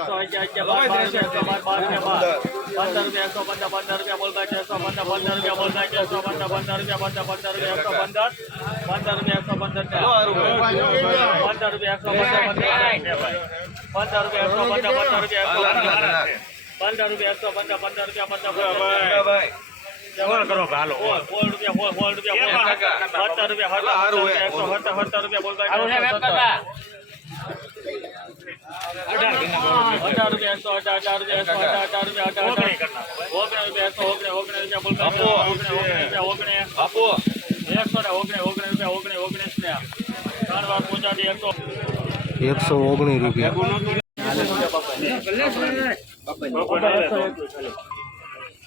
એકસો અગિયાર અગિયાર બાર બાર રૂપિયા એકસો બાર પંદર રૂપિયા એકસો પંદર પંદર રૂપિયા બોલ બાય એકસો પંદર પંદર રૂપિયા બોલતા બાય એકસો પંદર પંદર રૂપિયા પંદર પંદર રૂપિયા એકસો પંદર પંદર રૂપિયા એકસો પંદર પંદર રૂપિયા એકસો પંદર પંદર રૂપિયા એકસો પંદર પંદર રૂપિયા એકસો પંદર રૂપિયા એકસો પંદર પંદર રૂપિયા પંદર પંદર કોણ કરો હાલો રૂપિયા સોળ રૂપિયા સત્તર રૂપિયા સત્તર રૂપિયા એકસો સત્તર સત્તર રૂપિયા બોલ બાય અઢાર રૂપિયા એકસો અઢાર અઢાર રૂપિયા એકસો અઢાર રૂપિયા ઓગણે ઓગણી એકસો ને ઓગણે ઓગણી રૂપિયા ઓગણે ઓગણીસ ને ત્રણ વાર પહોંચાડી એકસો એકસો ઓગણીસ રૂપિયા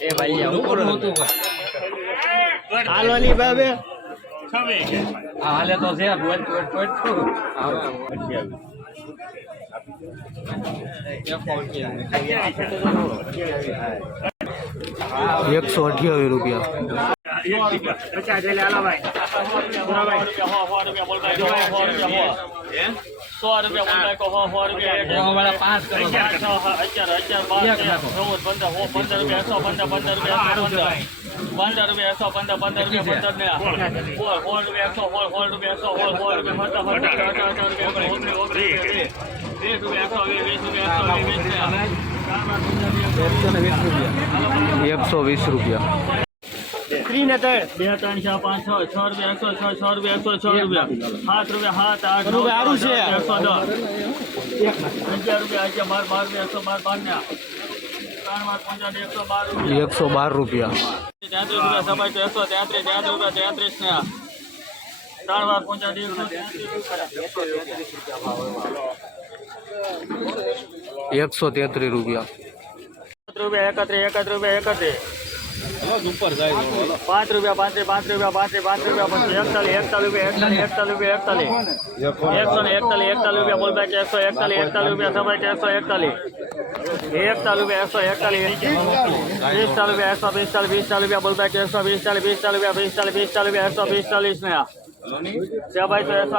એ ભાઈ હાલવાની બાબે હાલે તો છે એકસો અઠ્યાવીસ રૂપિયા પચાસ રૂપિયા સો સો રૂપિયા સો સો રૂપિયા અગિયાર અગિયાર બાર ચૌદ પંદર હો પંદર રૂપિયા એકસો પંદર પંદર રૂપિયા પંદર. રૂપિયા એકસો પંદર પંદર રૂપિયા પંદર ને સોળ સોળ રૂપિયા એકસો સોળ સોળ રૂપિયા એકસો રૂપિયા પંદર પંદર અઢાર અઢાર રૂપિયા ઓગણીસ ઓગણીસ વીસ વીસ રૂપિયા એકસો વીસ વીસ રૂપિયા. એકસો વીસ એકસો વીસ રૂપિયા. બે ત્રણ ચાર પાંચ છ છ રૂપિયા એકસો છ છ રૂપિયા એકસો છ રૂપિયા. સાત રૂપિયા સાત આઠ રૂપિયા સારું છે. એકસો દસ. અગિયાર રૂપિયા અગિયાર બાર બાર રૂપિયા એકસો બાર બાર ને એકસો બાર રૂપિયા. એકસો બાર રૂપિયા. તેત્રીસ રૂપિયા સફાઈ તો એકસો તેત્રીસ તેત્રીસ રૂપિયા તેત્રીસ ને ત્રણ વાર પંચાવન એકસો તેત્રીસ. રૂપિયા. રૂપિયા એકત્રીસ એકત્રીસ. પાંચ રૂપિયા, પાંત્રીસ પાંચ રૂપિયા, પાંત્રીસ પાંચ રૂપિયા પાંત્રીસ એકતાલીસ એકતાલીસ રૂપિયા, એકતાલીસ એકતાલીસ એકતાલીસ. એકસો ને એકતાલીસ એકતાલીસ રૂપિયા, બોલ બાય એકસો એકતાલીસ એકતાલીસ રૂપિયા સભાઈ એકસો એકતાલીસ. એકતાલીસ રૂપિયા, એકસો એકતાલીસ. પિસ્તાલીસ રૂપિયા, એકસો પિસ્તાલીસ પિસ્તાલીસ રૂપિયા, બોલ બાય એકસો પિસ્તાલીસ પિસ્તાલીસ રૂપિયા વીસ પિસ્તાલીસ રૂપિયા, એકસો પિસ્તાલીસ ને સભાઈ તો એકસો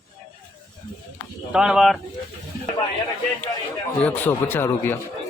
ત્રણ વાર. એકસો પચાસ રૂપિયા.